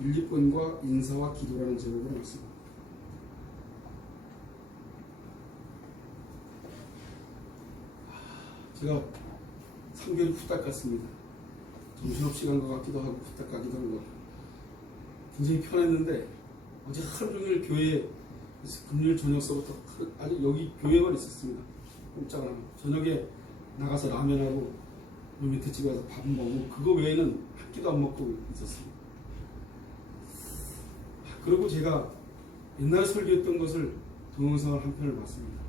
빌립보인과 인사와 기도라는 제목으로 했습니다. 제가 3개월이 후딱 갔습니다. 정신없이 간 것 같기도 하고 후딱 가기도 하고 굉장히 편했는데 어제 하루 종일 교회에 금요일 저녁서부터 아주 여기 교회만 있었습니다. 꼼짝을 하고 저녁에 나가서 라면하고 요 밑에 집에 가서 밥 먹고 그거 외에는 한 끼도 안 먹고 있었습니다. 그리고 제가 옛날에 설교했던 것을 동영상을 한 편을 봤습니다.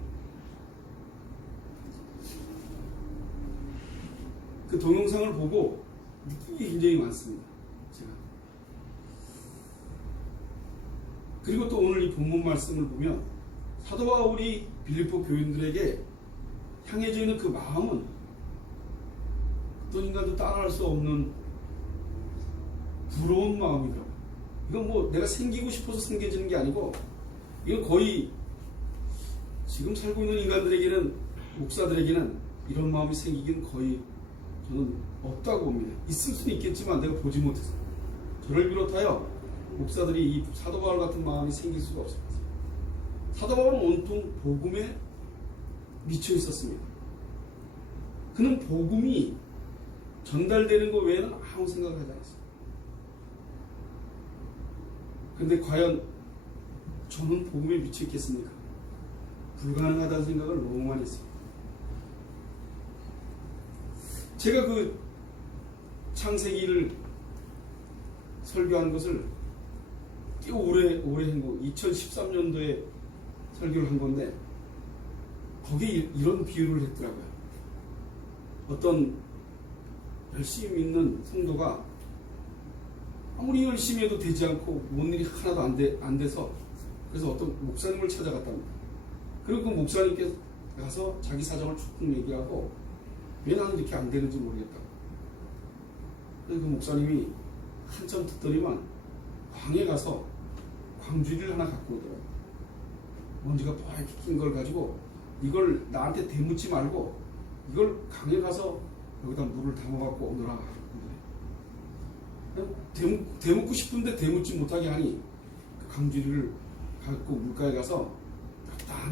그 동영상을 보고 느낀 게 굉장히 많습니다. 제가. 그리고 또 오늘 이 본문 말씀을 보면 사도 바울이 빌립보 교인들에게 향해져 있는 그 마음은 어떤 인간도 따라할 수 없는 부러운 마음이더라고요. 이건 뭐 내가 생기고 싶어서 생겨지는 게 아니고 이건 거의 지금 살고 있는 인간들에게는 목사들에게는 이런 마음이 생기긴 거의 저는 없다고 봅니다. 있을 수는 있겠지만 내가 보지 못해서 저를 비롯하여 목사들이 이 사도 바울 같은 마음이 생길 수가 없습니다. 사도 바울은 온통 복음에 미쳐 있었습니다. 그는 복음이 전달되는 것 외에는 아무 생각을 하지 않았어요. 그런데 과연 저는 복음에 미쳐 있겠습니까? 불가능하다는 생각을 너무 많이 했습니다. 제가 그 창세기를 설교한 것을 꽤 오래 한 거, 2013년도에 설교를 한 건데 거기에 이런 비유를 했더라고요. 어떤 열심히 믿는 성도가 아무리 열심히 해도 되지 않고 뭔 일이 하나도 안 돼서 그래서 어떤 목사님을 찾아갔답니다. 그리고 그 목사님께 가서 자기 사정을 조금 얘기하고 왜 나는 이렇게 안 되는지 모르겠다고. 그래서 그 목사님이 한참 듣더니만 광에 가서 광주리를 하나 갖고 오더라고요. 먼지가 뻘겋게 낀 걸 가지고 이걸 나한테 대묻지 말고 이걸 강에 가서 여기다 물을 담아갖고 오너라. 대묻고 싶은데 대묻지 못하게 하니 그 강주리를 갖고 물가에 가서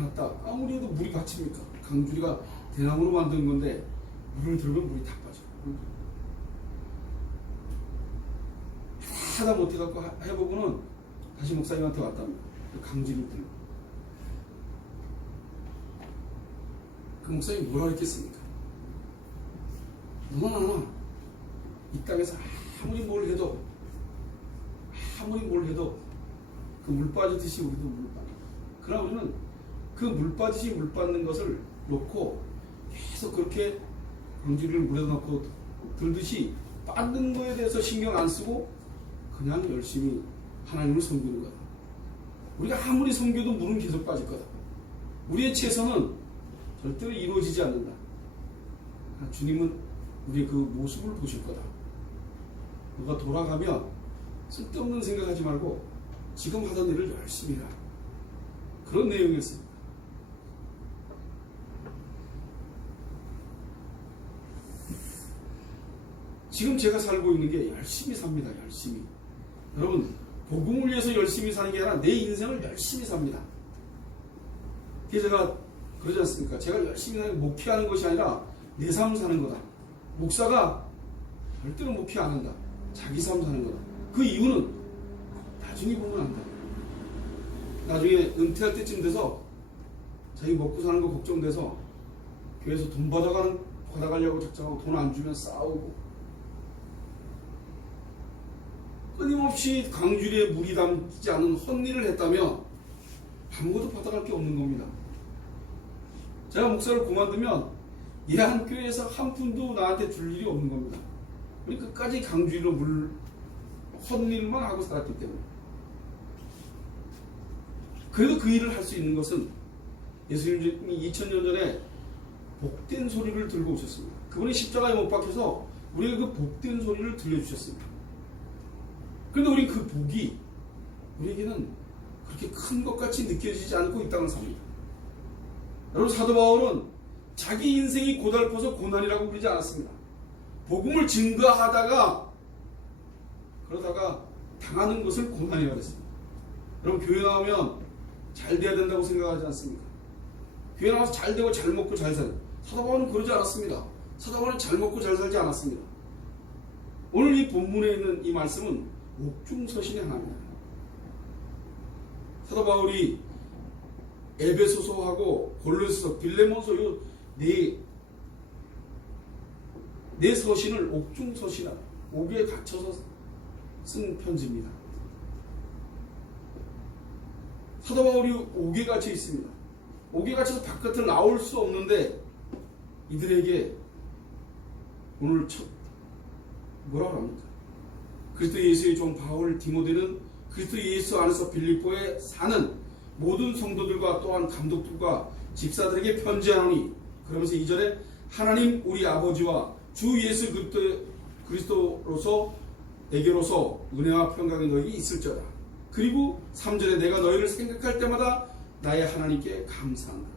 놨다 아무리 해도 물이 갇힙니까? 강주리가 대나무로 만든 건데 물을 들으면 물이 다 빠져. 하다 못해갖고 해보고는 다시 목사님한테 왔답니다. 그 강주리를 들고. 그 목사님이 뭐라 그랬겠습니까? 너나 이 땅에서 아무리 뭘 해도 그 물 빠지듯이 우리도 물 빠져. 그러나 우리는 그 물 빠지듯이 물 빠는 것을 놓고 계속 그렇게 강주리를 물에다 넣고 들듯이 빠는 거에 대해서 신경 안 쓰고 그냥 열심히 하나님을 섬기는 거다. 우리가 아무리 섬겨도 물은 계속 빠질 거다. 우리의 최선은 절대로 이루어지지 않는다. 주님은 우리의 그 모습을 보실 거다. 너가 돌아가면 쓸데없는 생각하지 말고 지금 하던 일을 열심히 해라. 그런 내용이었습니다. 지금 제가 살고 있는 게 열심히 삽니다. 열심히. 여러분, 복음을 위해서 열심히 사는 게 아니라 내 인생을 열심히 삽니다. 그래서 제가 그러지 않습니까? 제가 열심히 목회하는 것이 아니라 내 삶 사는 거다. 목사가 절대로 목회 안 한다. 자기 삶 사는 거다. 그 이유는 나중에 보면 안다. 나중에 은퇴할 때쯤 돼서 자기 먹고 사는 거 걱정돼서 교회에서 돈 받아가려고 작정하고 돈 안 주면 싸우고 끊임없이 강주리에 물이 담지 않은 헛일을 했다면 아무것도 받아갈 게 없는 겁니다. 제가 목사를 그만두면 한 교회에서 한 푼도 나한테 줄 일이 없는 겁니다. 우리 끝까지 강주리로 헛일만 하고 살았기 때문에. 그래도 그 일을 할 수 있는 것은 예수님이 2000년 전에 복된 소리를 들고 오셨습니다. 그분이 십자가에 못 박혀서 우리가 그 복된 소리를 들려주셨습니다. 그런데 우리 그 복이 우리에게는 그렇게 큰 것 같이 느껴지지 않고 이 땅을 삽니다. 여러분, 사도 바울은 자기 인생이 고달퍼서 고난이라고 부르지 않았습니다. 복음을 증거하다가 그러다가 당하는 것을 고난이라 그랬습니다. 여러분, 교회 나오면 잘 돼야 된다고 생각하지 않습니까? 교회 나와서 잘 되고 잘 먹고 잘 살아요. 사도 바울은 그러지 않았습니다. 사도 바울은 잘 먹고 잘 살지 않았습니다. 오늘 이 본문에 있는 이 말씀은 옥중서신의 하나입니다. 사도 바울이 에베소서하고 골로새서, 빌레몬서 요 네 서신을 옥중서신이라, 옥에 갇혀서 쓴 편지입니다. 사도 바울이 옥에 갇혀 있습니다. 옥에 갇혀서 바깥을 나올 수 없는데 이들에게 오늘 뭐라고 합니까? 그리스도 예수의 종 바울 디모데는 그리스도 예수 안에서 빌립보에 사는 모든 성도들과 또한 감독들과 집사들에게 편지하노니, 그러면서 이전에 하나님 우리 아버지와 주 예수 그리스도로서 내게로서 은혜와 평강이 너희에게 있을지어다. 그리고 3절에 내가 너희를 생각할 때마다 나의 하나님께 감사한다.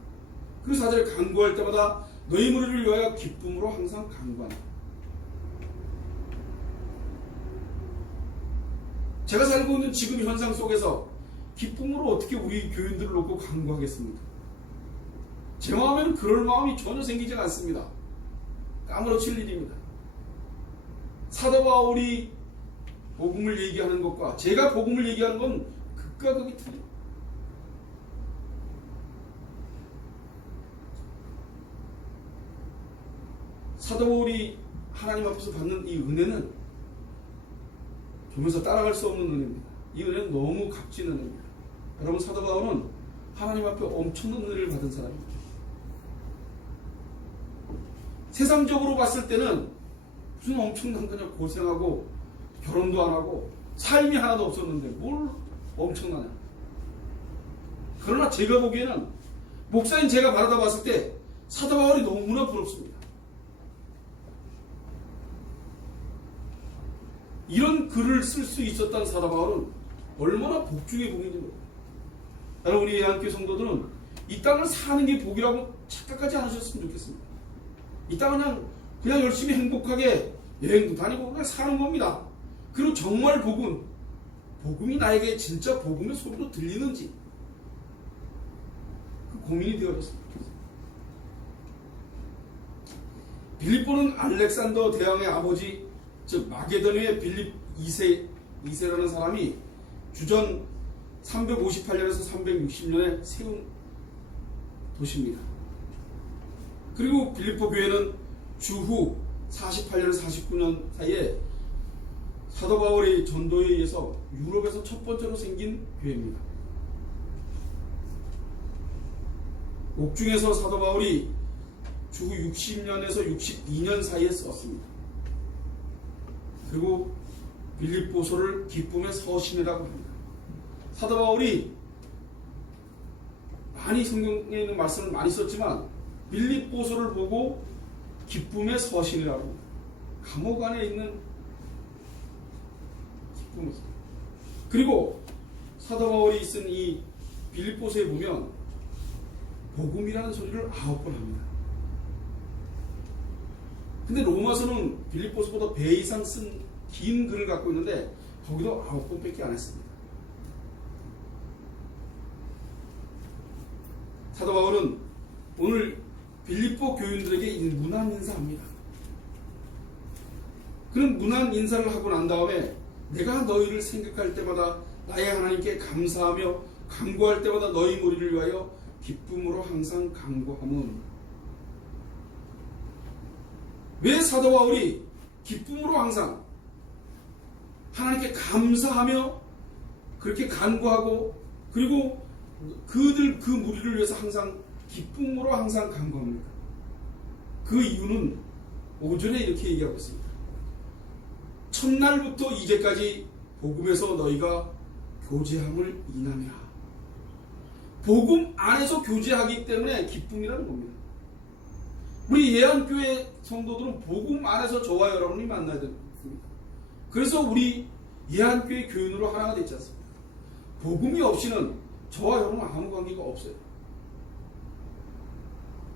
그리고 4절에 간구할 때마다 너희 무리를 위하여 기쁨으로 항상 간구한다. 제가 살고 있는 지금 현상 속에서 기쁨으로 어떻게 우리 교인들을 놓고 간구하겠습니까? 제 마음에는 그럴 마음이 전혀 생기지 않습니다. 까무러칠 일입니다. 사도 바울이 복음을 얘기하는 것과 제가 복음을 얘기하는 건 극과 극이 틀려요. 사도 바울이 하나님 앞에서 받는 이 은혜는 보면서 따라갈 수 없는 은혜입니다. 이 은혜는 너무 값진 은혜입니다. 여러분, 사도 바울은 하나님 앞에 엄청난 은혜를 받은 사람입니다. 세상적으로 봤을 때는 무슨 엄청난 거냐, 고생하고 결혼도 안 하고 삶이 하나도 없었는데 뭘 엄청나냐. 그러나 제가 보기에는, 목사인 제가 바라다 봤을 때 사도 바울이 너무나 부럽습니다. 이런 글을 쓸 수 있었다는 사도 바울은 얼마나 복 중의 복인지 모릅니다. 여러분, 우리 예한교회 성도들은 이 땅을 사는 게 복이라고 착각하지 않으셨으면 좋겠습니다. 이 땅은 그냥 열심히 행복하게 여행도 다니고 그냥 사는 겁니다. 그리고 정말 복음이 나에게 진짜 복음의 소리로 들리는지 그 고민이 되어졌습니다. 빌립보는 알렉산더 대왕의 아버지, 즉 마게도니아의 빌립 2세라는 사람이 주전 358년에서 360년에 세운 도시입니다. 그리고 빌립보 교회는 주후 48년에서 49년 사이에 사도 바울의 전도에 의해서 유럽에서 첫 번째로 생긴 교회입니다. 옥중에서 사도 바울이 주후 60년에서 62년 사이에 썼습니다. 그리고 빌립보서를 기쁨의 서신이라고 합니다. 사도 바울이 많이 성경에 있는 말씀을 많이 썼지만 빌립보서를 보고 기쁨의 서신이라고 합니다. 감옥 안에 있는 기쁨의 서신. 그리고 사도 바울이 쓴 이 빌립보서에 보면 복음이라는 소리를 9번 합니다. 근데 로마서는 빌립보서보다 배 이상 쓴 긴 글을 갖고 있는데 거기도 9번밖에 안 했습니다. 사도 바울은 오늘 빌립보 교인들에게 문안 인사합니다. 그런 문안 인사를 하고 난 다음에 내가 너희를 생각할 때마다 나의 하나님께 감사하며 간구할 때마다 너희 무리를 위하여 기쁨으로 항상 간구함은, 왜 사도 바울이 기쁨으로 항상 하나님께 감사하며 그렇게 간구하고 그리고 그 무리를 위해서 항상 기쁨으로 항상 간구합니다. 그 이유는 오전에 이렇게 얘기하고 있습니다. 첫날부터 이제까지 복음에서 너희가 교제함을 인하며, 복음 안에서 교제하기 때문에 기쁨이라는 겁니다. 우리 예한교회 성도들은 복음 안에서 저와 여러분이 만나야 됩니다. 그래서 우리 예한교회 교인으로 하나가 됐지 않습니까? 복음이 없이는 저와 여러분은 아무 관계가 없어요.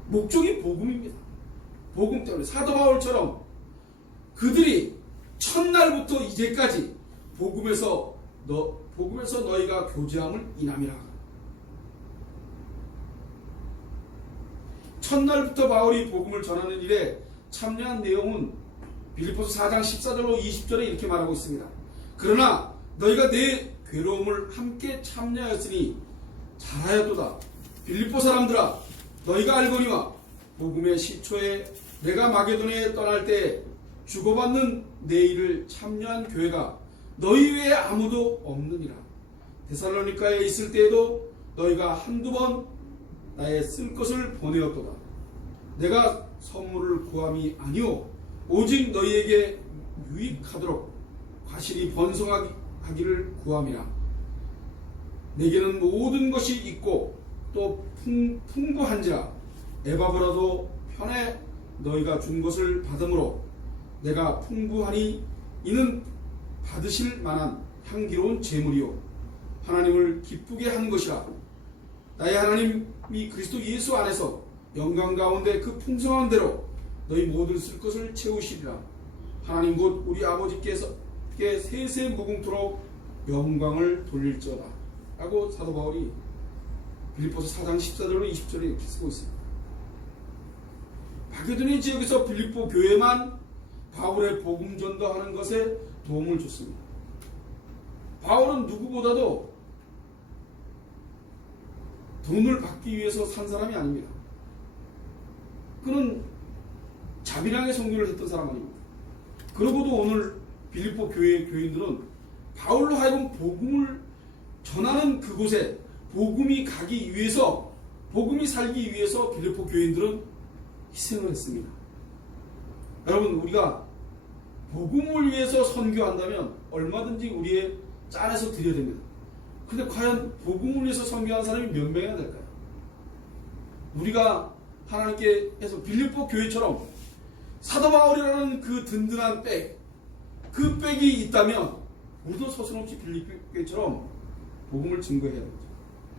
목적이 복음입니다. 복음 때문에 사도 바울처럼 그들이 첫날부터 이제까지 복음에서 너희가 교제함을 인함이라. 첫날부터 바울이 복음을 전하는 일에 참여한 내용은 빌립보서 4장 14절로 20절에 이렇게 말하고 있습니다. 그러나 너희가 내 괴로움을 함께 참여하였으니 잘하였도다. 빌립보 사람들아, 너희가 알거니와 복음의 시초에 내가 마게도냐에 떠날 때 주고받는 내 일을 참여한 교회가 너희 외에 아무도 없느니라. 데살로니가에 있을 때에도 너희가 한두 번 나의 쓸 것을 보내었도다. 내가 선물을 구함이 아니오 오직 너희에게 유익하도록 과실이 번성하기를 구함이라. 내게는 모든 것이 있고 또 풍부한지라. 에바브라도 편에 너희가 준 것을 받음으로 내가 풍부하니 이는 받으실 만한 향기로운 제물이요 하나님을 기쁘게 한 것이라. 나의 하나님이 그리스도 예수 안에서 영광 가운데 그 풍성한 대로 너희 모든 쓸 것을 채우시리라. 하나님 곧 우리 아버지께 세세 무궁토록 영광을 돌릴지어다 라고 사도 바울이 빌립보서 4장 14절로 20절에 이렇게 쓰고 있습니다. 마게도냐 지역에서 빌립보 교회만 바울의 복음 전도하는 것에 도움을 줬습니다. 바울은 누구보다도 돈을 받기 위해서 산 사람이 아닙니다. 그는 자비랑의 선교를 했던 사람 아닙니다. 그러고도 오늘 빌립보 교회의 교인들은 바울로 하여금 복음을 전하는 그곳에 복음이 가기 위해서, 복음이 살기 위해서 빌립보 교인들은 희생을 했습니다. 여러분, 우리가 복음을 위해서 선교한다면 얼마든지 우리의 짠에서 드려야 됩니다. 근데 과연 복음을 위해서 선교한 사람이 몇 명이나 될까요? 우리가 하나님께서 빌립보 교회처럼 사도 바울이라는 그 든든한 백, 그 백이 있다면 우리도 서슴없이 빌립보 교회처럼 복음을 증거해야 되죠.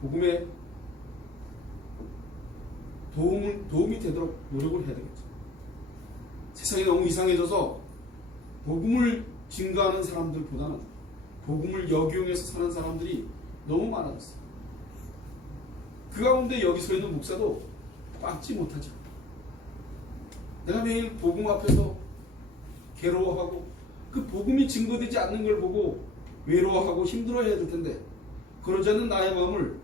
복음에 도움이 되도록 노력을 해야 되겠죠. 세상이 너무 이상해져서 복음을 증거하는 사람들보다는 복음을 역이용해서 사는 사람들이 너무 많아졌어요. 그 가운데 여기 서 있는 목사도 빠지지 못하죠. 내가 매일 복음 앞에서 괴로워하고 그 복음이 증거되지 않는 걸 보고 외로워하고 힘들어해야 될 텐데 그러지 않는 나의 마음을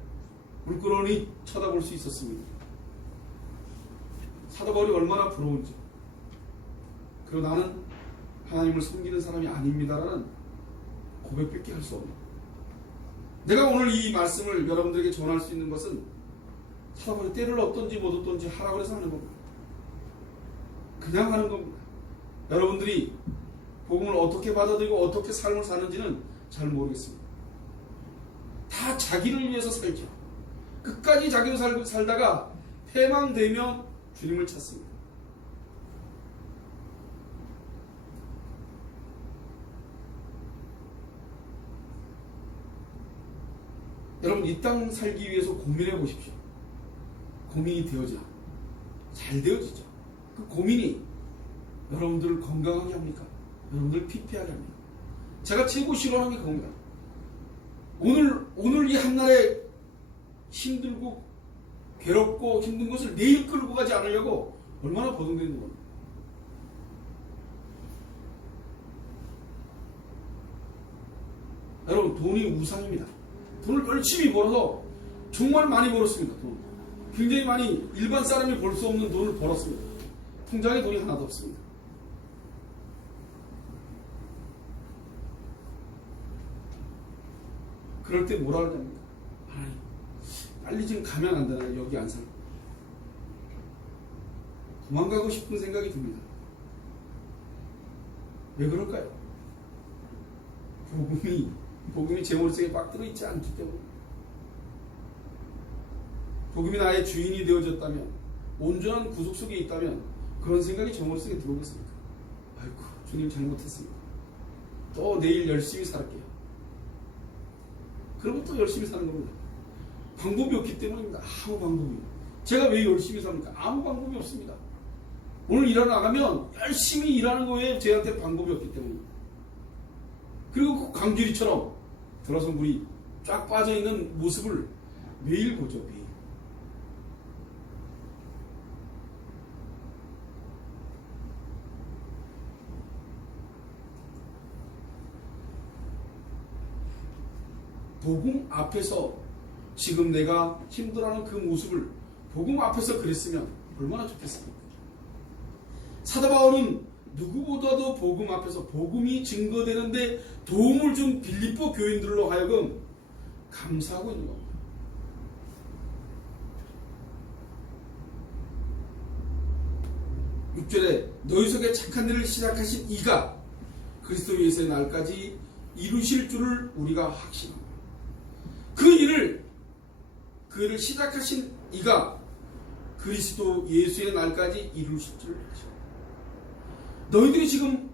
물끄러미 쳐다볼 수 있었습니다. 사도 바울이 얼마나 부러운지. 그리고 나는 하나님을 섬기는 사람이 아닙니다라는 고백밖에 할 수 없는. 내가 오늘 이 말씀을 여러분들에게 전할 수 있는 것은 사도 바울이 때를 얻든지 못 얻든지 하라고 해서 하는 겁니다. 그냥 하는 겁니다. 여러분들이 복음을 어떻게 받아들이고 어떻게 삶을 사는지는 잘 모르겠습니다. 다 자기를 위해서 살죠. 끝까지 자기로 살다가 패망되면 주님을 찾습니다. 여러분, 이 땅 살기 위해서 고민해 보십시오. 고민이 되어지나? 잘 되어지죠. 그 고민이 여러분들을 건강하게 합니까? 여러분들을 피폐하게 합니까? 제가 최고 싫어하는 게 그겁니다. 오늘 이 한날에 힘들고 괴롭고 힘든 것을 내일 끌고 가지 않으려고 얼마나 버둥대는 겁니다. 여러분, 돈이 우상입니다. 돈을 열심히 벌어서 정말 많이 벌었습니다. 돈. 굉장히 많이, 일반 사람이 벌 수 없는 돈을 벌었습니다. 통장에 돈이 하나도 없습니다. 그럴 때 뭐라 그러냐면, 하나님, 빨리 좀 가면 안 되나요? 여기 안 살고. 도망가고 싶은 생각이 듭니다. 왜 그럴까요? 복음이 제 머릿속에 빡 들어있지 않기 때문에. 복음이 나의 주인이 되어졌다면, 온전한 구속 속에 있다면 그런 생각이 제 머릿속에 들어오겠습니까? 아이고, 주님 잘못했습니다. 또 내일 열심히 살게요. 그러면 또 열심히 사는 겁니다. 방법이 없기 때문입니다. 아무 방법이. 제가 왜 열심히 삽니까? 아무 방법이 없습니다. 오늘 일하러 나가면 열심히 일하는 거에 저한테 방법이 없기 때문입니다. 그리고 광주리처럼 들어서 물이 쫙 빠져있는 모습을 매일 보죠. 매일. 복음 앞에서 지금 내가 힘들어하는 그 모습을 복음 앞에서 그랬으면 얼마나 좋겠습니까? 사도 바울은 누구보다도 복음 앞에서 복음이 증거되는데 도움을 준 빌립보 교인들로 하여금 감사하고 있는 겁니다. (6절에) 너희 속에 착한 일을 시작하신 이가 그리스도 예수의 날까지 이루실 줄을 우리가 확신합니다. 그 일을 시작하신 이가 그리스도 예수의 날까지 이루실 줄을 확신합니다. 너희들이 지금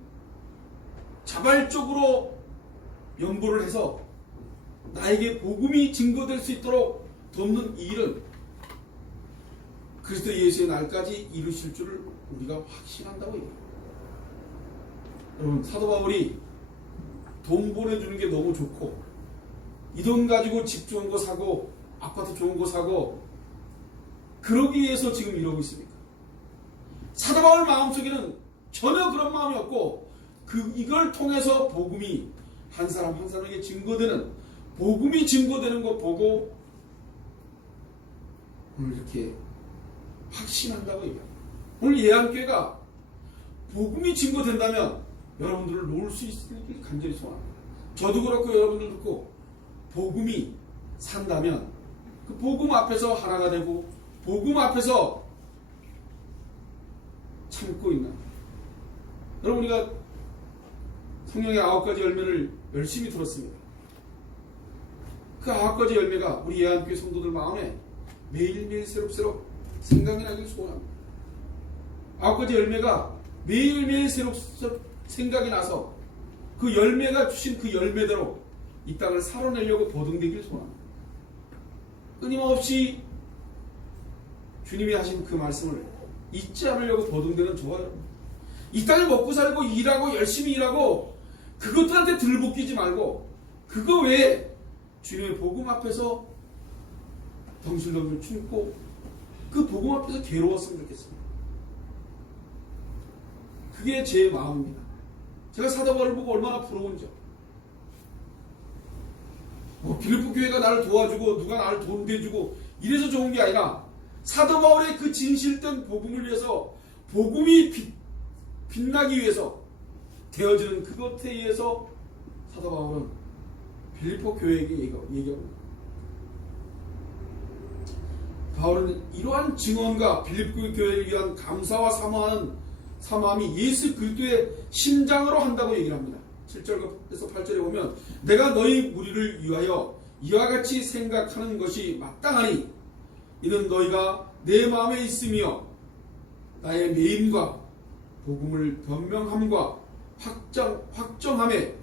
자발적으로 연보를 해서 나에게 복음이 증거될 수 있도록 돕는 이 일은 그리스도 예수의 날까지 이루실 줄을 우리가 확신한다고 얘기합니다. 여러분, 사도 바울이 돈 보내주는 게 너무 좋고 이 돈 가지고 집 좋은 거 사고 아파트 좋은 거 사고 그러기 위해서 지금 이러고 있습니까? 사도 바울 마음속에는 전혀 그런 마음이 없고 이걸 통해서 복음이 한 사람 한 사람에게 증거되는 복음이 증거되는 거 보고 오늘 이렇게 확신한다고 얘기합니다. 오늘 예한교회가 복음이 증거된다면 여러분들을 놓을 수 있으길 간절히 소원합니다. 저도 그렇고 여러분들 그렇고 복음이 산다면 그 복음 앞에서 하나가 되고 복음 앞에서 참고 있는 여러분, 우리가 성령의 9가지 열매를 열심히 들었습니다. 그 9가지 열매가 우리 예한교회 성도들 마음에 매일매일 새록새록 생각이 나길 소원합니다. 9가지 열매가 매일매일 새록새록 생각이 나서 그 열매가 주신 그 열매대로 이 땅을 살아내려고 보등되길 소원합니다. 끊임없이 주님이 하신 그 말씀을 잊지 않으려고 보등되는 저와 여러분, 이 땅을 먹고 살고 일하고 열심히 일하고 그것들한테 들볶이지 말고 그거 외에 주님의 복음 앞에서 덩실덩실 춤고 그 복음 앞에서 괴로웠으면 좋겠습니다. 그게 제 마음입니다. 제가 사도 바울을 보고 얼마나 부러운지요. 빌립보 교회가 나를 도와주고 누가 나를 돈 대주고 이래서 좋은 게 아니라 사도 바울의 그 진실된 복음을 위해서 복음이 빛나기 위해서 되어지는 그것에 의해서 사도 바울은 빌립보 교회에게 얘기합니다. 바울은 이러한 증언과 빌립보 교회를 위한 감사와 사모함이 예수 그리스도의 심장으로 한다고 얘기를 합니다. 7절에서 8절에 보면 내가 너희 무리를 위하여 이와 같이 생각하는 것이 마땅하니 이는 너희가 내 마음에 있으며 나의 매임과 복음을 변명함과 확정함에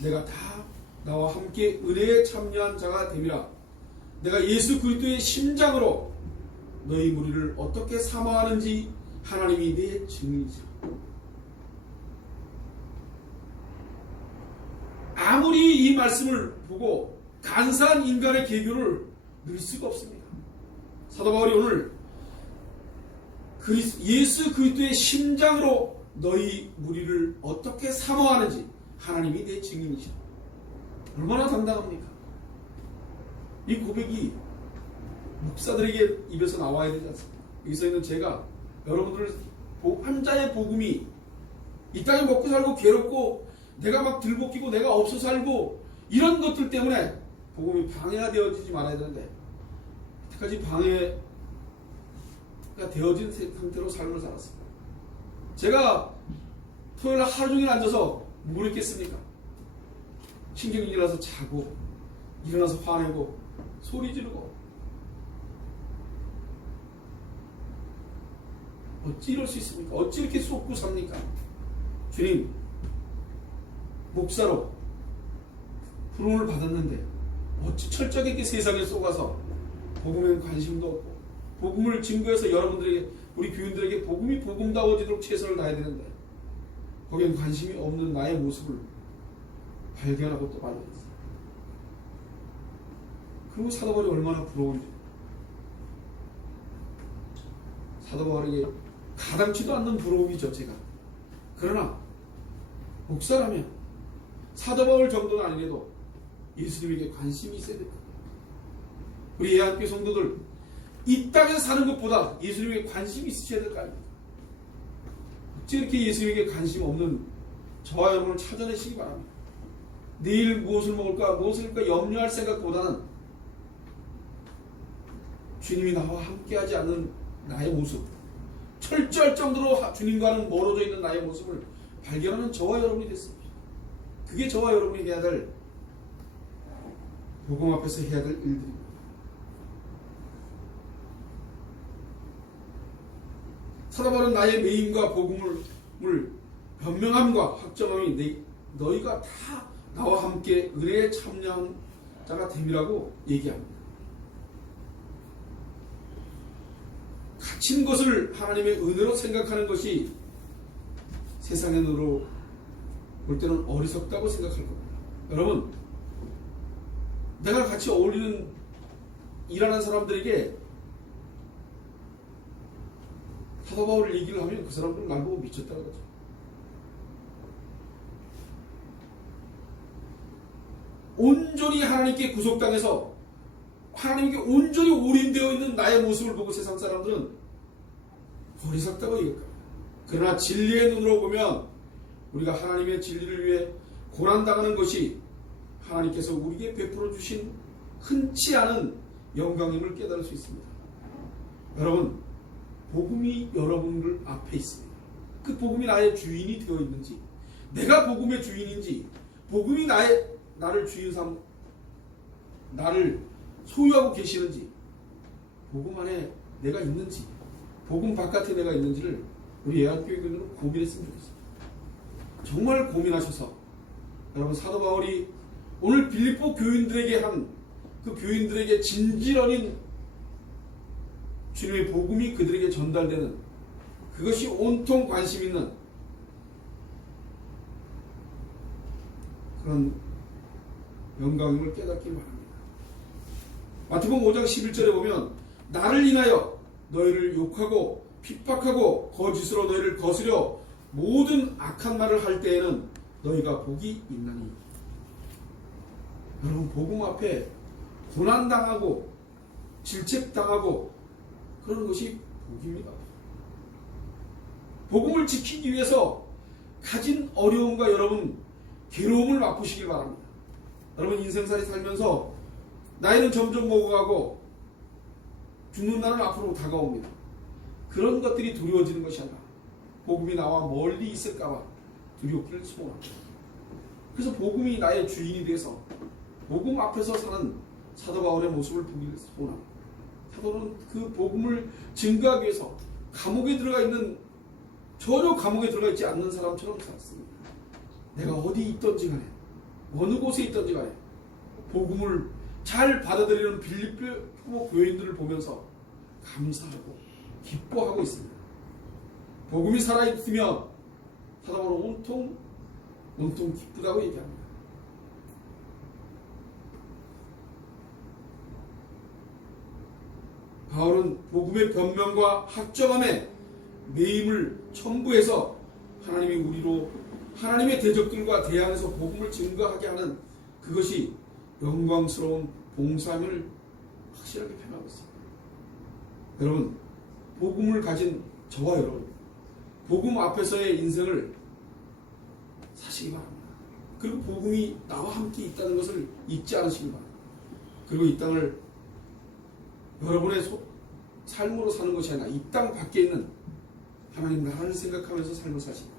내가 다 나와 함께 은혜에 참여한 자가 됨이라. 내가 예수 그리스도의 심장으로 너희 무리를 어떻게 사모하는지 하나님이 내 증인이시라. 아무리 이 말씀을 보고 간사한 인간의 개교를 늘 수가 없습니다. 사도 바울이 오늘 예수 그리스도의 심장으로 너희 무리를 어떻게 사모하는지 하나님이 내 증인이시라. 얼마나 당당합니까? 이 고백이 목사들에게 입에서 나와야 되지 않습니까? 여기서 있는 제가 여러분들 환자의 복음이 이 땅에 먹고 살고 괴롭고 내가 막 들볶이고 내가 없어 살고 이런 것들 때문에 복음이 방해가 되어지지 말아야 되는데 여태까지 방해가 되어진 상태로 삶을 살았습니다. 제가 토요일 하루 종일 앉아서 뭘 했겠습니까? 신경질나서 자고 일어나서 화내고 소리 지르고 어찌 이럴 수 있습니까? 어찌 이렇게 쏟고 삽니까? 주님, 목사로 부름을 받았는데 어찌 철저하게 세상에 쏘가서 복음에 관심도 없고 복음을 증거해서 여러분들에게 우리 교인들에게 복음이 복음다워지도록 최선을 다해야 되는데 거기엔 관심이 없는 나의 모습을 발견하고 또 발견했어요. 그리고 사도 바울이 얼마나 부러운지. 사도 바울에게 가당치도 않는 부러움이죠, 제가. 그러나 목사라면 사도 바울 정도는 아니래도 예수님에게 관심이 있어야 됩니다. 우리 예한교회 성도들 이 땅에서 사는 것보다 예수님에게 관심이 있으셔야 될 거 아닙니까? 어찌 이렇게 예수님에게 관심 없는 저와 여러분을 찾아내시기 바랍니다. 내일 무엇을 먹을까 무엇을 할까 염려할 생각보다는 주님이 나와 함께하지 않는 나의 모습, 철저할 정도로 주님과는 멀어져 있는 나의 모습을 발견하는 저와 여러분이 됐습니다. 그게 저와 여러분이 해야 될, 복음 앞에서 해야 될 일들입니다. 사도 바울은 나의 매임과 복음을 변명함과 확정함이 너희가 다 나와 함께 은혜에 참여한 자가 됨이라고 얘기합니다. 갇힌 것을 하나님의 은혜로 생각하는 것이 세상의 눈으로 볼 때는 어리석다고 생각할 겁니다. 여러분, 내가 같이 어울리는 일하는 사람들에게 사도 바울 얘기를 하면 그 사람들은 날 보고 미쳤다고 그러죠. 온전히 하나님께 구속당해서 하나님께 온전히 올인되어 있는 나의 모습을 보고 세상 사람들은 어리석다고 얘기할까. 그러나 진리의 눈으로 보면 우리가 하나님의 진리를 위해 고난당하는 것이 하나님께서 우리에게 베풀어 주신 흔치 않은 영광임을 깨달을 수 있습니다. 여러분, 복음이 여러분들 앞에 있습니다. 그 복음이 나의 주인이 되어 있는지, 내가 복음의 주인인지, 복음이 나를 주인 삼, 나를 소유하고 계시는지, 복음 안에 내가 있는지, 복음 바깥에 내가 있는지를 우리 예한교회교인들은 고민했으면 좋겠습니다. 정말 고민하셔서 여러분, 사도 바울이 오늘 빌립보 교인들에게 한 그 교인들에게 진지러린 주님의 복음이 그들에게 전달되는 그것이 온통 관심 있는 그런 영광임을 깨닫기 바랍니다. 마태복음 5장 11절에 보면 나를 인하여 너희를 욕하고 핍박하고 거짓으로 너희를 거스려 모든 악한 말을 할 때에는 너희가 복이 있나니. 여러분, 복음 앞에 고난당하고 질책당하고 그런 것이 복입니다. 복음을 지키기 위해서 가진 어려움과 여러분 괴로움을 맛보시길 바랍니다. 여러분, 인생살이 살면서 나이는 점점 먹어가고 죽는 날은 앞으로 다가옵니다. 그런 것들이 두려워지는 것이 아니라 복음이 나와 멀리 있을까봐 두렵기를 소원합니다. 그래서 복음이 나의 주인이 돼서 복음 앞에서 사는 사도 바울의 모습을 보기를 소원합니다. 사도는 그 복음을 증거하기 위해서 감옥에 들어가 있는, 전혀 감옥에 들어가 있지 않는 사람처럼 살았습니다. 내가 어디 있든지 간에 어느 곳에 있든지 간에 복음을 잘 받아들이는 빌립보 교인들을 보면서 감사하고 기뻐하고 있습니다. 복음이 살아있으면 사도 바울은 온통 기쁘다고 얘기합니다. 바울은 복음의 변명과 확정함에 매임을 첨부해서 하나님이 우리로 하나님의 대적들과 대항해서 복음을 증거하게 하는 그것이 영광스러운 봉사임을 확실하게 표현하고 있습니다. 여러분, 복음을 가진 저와 여러분, 복음 앞에서의 인생을 사시기 바랍니다. 그리고 복음이 나와 함께 있다는 것을 잊지 않으시기 바랍니다. 그리고 이 땅을 여러분의 삶으로 사는 것이 아니라 이 땅 밖에 있는 하나님 나라를 생각하면서 삶을 사십니다.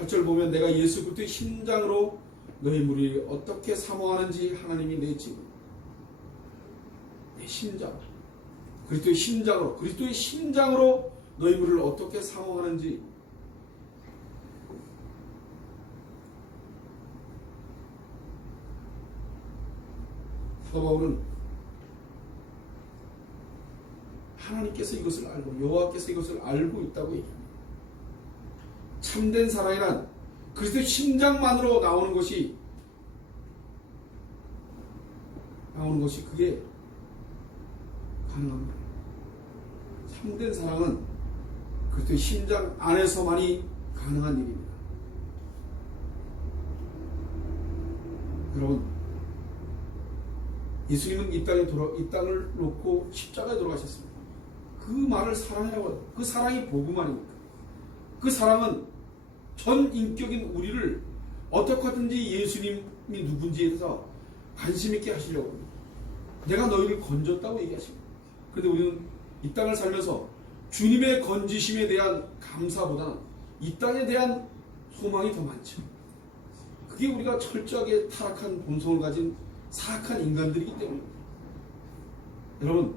8절 보면 내가 예수 그리스도의 심장으로 너희 무리를 어떻게 사모하는지 하나님이 내지. 내 심장, 그리스도의 심장으로 너희 무리를 어떻게 사모하는지 사도 바울은 하나님께서 이것을 알고 여호와께서 이것을 알고 있다고 얘기합니다. 참된 사랑이란 그리스도의 심장만으로 나오는 것이 나오는 것이 그게 가능합니다. 참된 사랑은 그리스도의 심장 안에서만이 가능한 일입니다. 여러분, 예수님은 이 땅을 놓고 십자가에 돌아가셨습니다. 그 말을 사랑이라고 해요. 그 사랑이 복음 아닙니까? 그 사랑은 전 인격인 우리를 어떻게 하든지 예수님이 누군지에 대해서 관심 있게 하시려고 합니다. 내가 너희를 건졌다고 얘기하십니다. 그런데 우리는 이 땅을 살면서 주님의 건지심에 대한 감사보다는 이 땅에 대한 소망이 더 많죠. 그게 우리가 철저하게 타락한 본성을 가진 사악한 인간들이기 때문입니다. 여러분,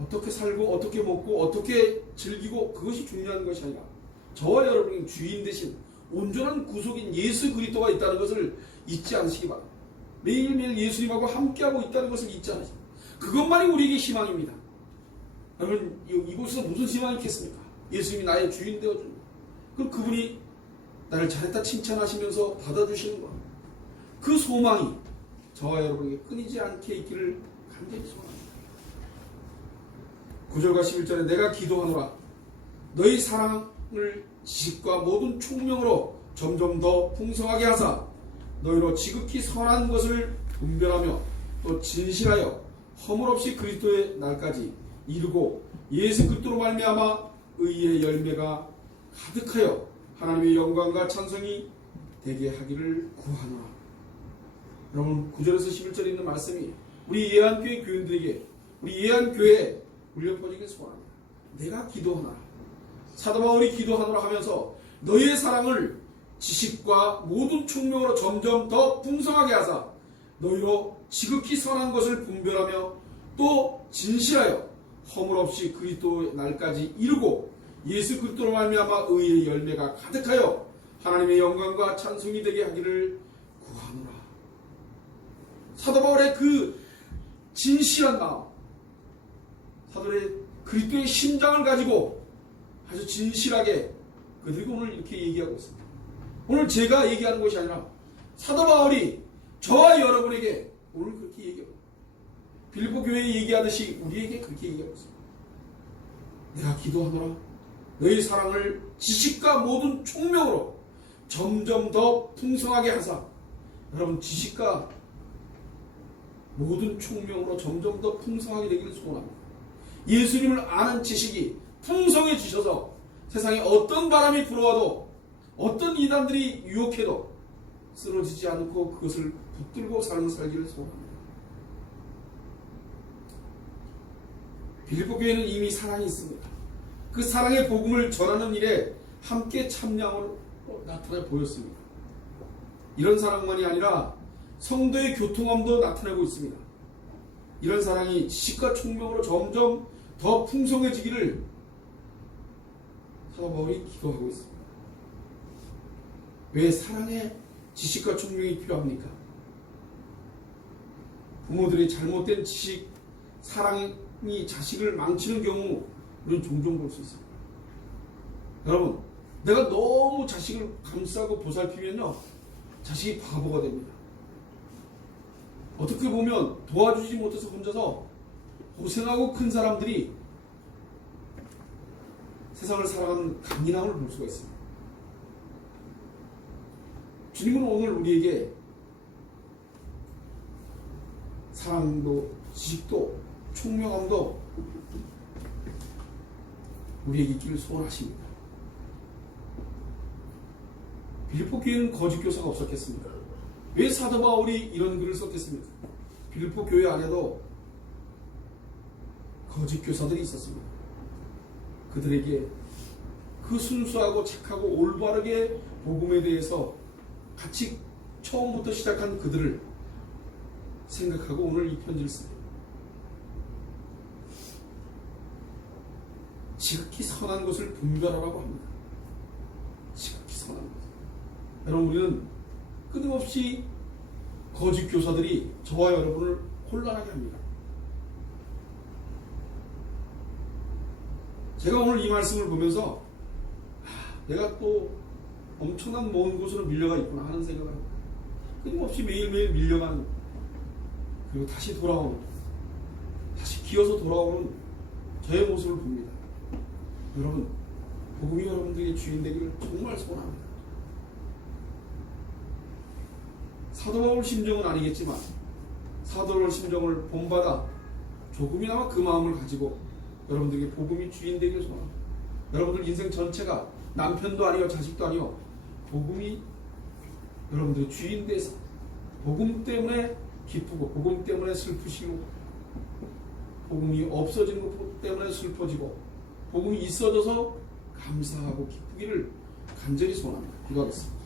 어떻게 살고 어떻게 먹고 어떻게 즐기고 그것이 중요한 것이 아니라 저와 여러분이 주인 대신 온전한 구속인 예수 그리스도가 있다는 것을 잊지 않으시기 바랍니다. 매일매일 예수님하고 함께하고 있다는 것을 잊지 않으시기 바랍니다. 그것만이 우리에게 희망입니다. 여러분, 이곳에서 무슨 희망이 있겠습니까? 예수님이 나의 주인 되어줍니다. 그럼 그분이 나를 잘했다 칭찬하시면서 받아주시는 것, 그 소망이 저와 여러분에게 끊이지 않게 있기를 간절히 소원합니다. 9절과 11절에 내가 기도하노라 너희 사랑을 지식과 모든 총명으로 점점 더 풍성하게 하사 너희로 지극히 선한 것을 분별하며 또 진실하여 허물 없이 그리스도의 날까지 이루고 예수 그리스도로 말미암아 의의 열매가 가득하여 하나님의 영광과 찬송이 되게 하기를 구하노라. 여러분, 9절에서 11절에 있는 말씀이 우리 예한교회 교인들에게, 우리 예한교회에 울려 퍼지길 소원합니다. 내가 기도하나, 사도 바울이 기도하노라 하면서 너희의 사랑을 지식과 모든 총명으로 점점 더 풍성하게 하사 너희로 지극히 선한 것을 분별하며 또 진실하여 허물 없이 그리스도의 날까지 이루고 예수 그리스도로 말미암아 의의 열매가 가득하여 하나님의 영광과 찬송이 되게 하기를 구하노라. 사도 바울의 그 진실한 마음, 사도의 그리스도의 심장을 가지고 아주 진실하게 그들이 오늘 이렇게 얘기하고 있습니다. 오늘 제가 얘기하는 것이 아니라 사도 바울이 저와 여러분에게 오늘 그렇게 얘기하고, 빌립보 교회에 얘기하듯이 우리에게 그렇게 얘기하고 있습니다. 내가 기도하노라 너희 사랑을 지식과 모든 총명으로 점점 더 풍성하게 하사. 여러분, 지식과 모든 총명으로 점점 더 풍성하게 되기를 소원합니다. 예수님을 아는 지식이 풍성해지셔서 세상에 어떤 바람이 불어와도 어떤 이단들이 유혹해도 쓰러지지 않고 그것을 붙들고 삶을 살기를 소원합니다. 빌립보 교회는 이미 사랑이 있습니다. 그 사랑의 복음을 전하는 일에 함께 참여함으로 나타나 보였습니다. 이런 사랑만이 아니라 성도의 교통함도 나타내고 있습니다. 이런 사랑이 지식과 총명으로 점점 더 풍성해지기를 사도 바울이 기도하고 있습니다. 왜 사랑에 지식과 총명이 필요합니까? 부모들이 잘못된 지식, 사랑이 자식을 망치는 경우 우리는 종종 볼 수 있습니다. 여러분, 내가 너무 자식을 감싸고 보살피면요, 자식이 바보가 됩니다. 어떻게 보면 도와주지 못해서 혼자서 고생하고 큰 사람들이 세상을 살아가는 강인함을 볼 수가 있습니다. 주님은 오늘 우리에게 사랑도 지식도 총명함도 우리에게 있기를 소원하십니다. 빌립보 교회는 거짓 교사가 없었겠습니까? 왜 사도 바울이 이런 글을 썼겠습니까? 빌립보 교회 안에도 거짓 교사들이 있었습니다. 그들에게 그 순수하고 착하고 올바르게 복음에 대해서 같이 처음부터 시작한 그들을 생각하고 오늘 이 편지를 씁니다. 지극히 선한 것을 분별하라고 합니다. 지극히 선한 것. 여러분, 우리는 끊임없이 거짓 교사들이 저와 여러분을 혼란하게 합니다. 제가 오늘 이 말씀을 보면서 내가 또 엄청난 먼 곳으로 밀려가 있구나 하는 생각을 합니다. 끊임없이 매일매일 밀려가는 그리고 다시 돌아오는, 다시 기어서 돌아오는 저의 모습을 봅니다. 여러분, 복음이 여러분들에게 주인 되기를 정말 소원합니다. 사도 바울 심정은 아니겠지만 사도 바울 심정을 본받아 조금이나마 그 마음을 가지고 여러분들에게 복음이 주인 되기를 소원합니다. 여러분들 인생 전체가 남편도 아니요 자식도 아니요 복음이 여러분들의 주인 돼서 복음 때문에 기쁘고 복음 때문에 슬프시고 복음이 없어진 것 때문에 슬퍼지고 복음이 있어져서 감사하고 기쁘기를 간절히 소원합니다. 기도하겠습니다.